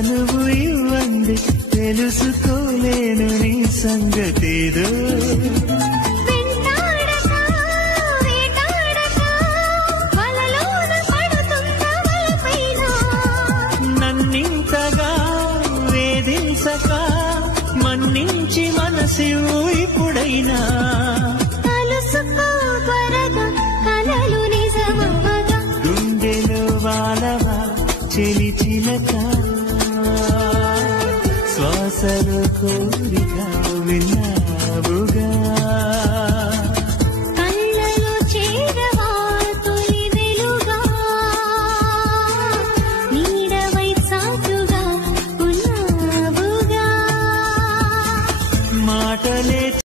తనువు ఇవ్వండి తెలుసుకోలేను నీ సంగతేదో నన్నింతగా వేధించక మన్నించి మనసివు ఇప్పుడైనా గుండెలో వాలవా చెలి చిలక శ్వాసలో కోరిక విన్న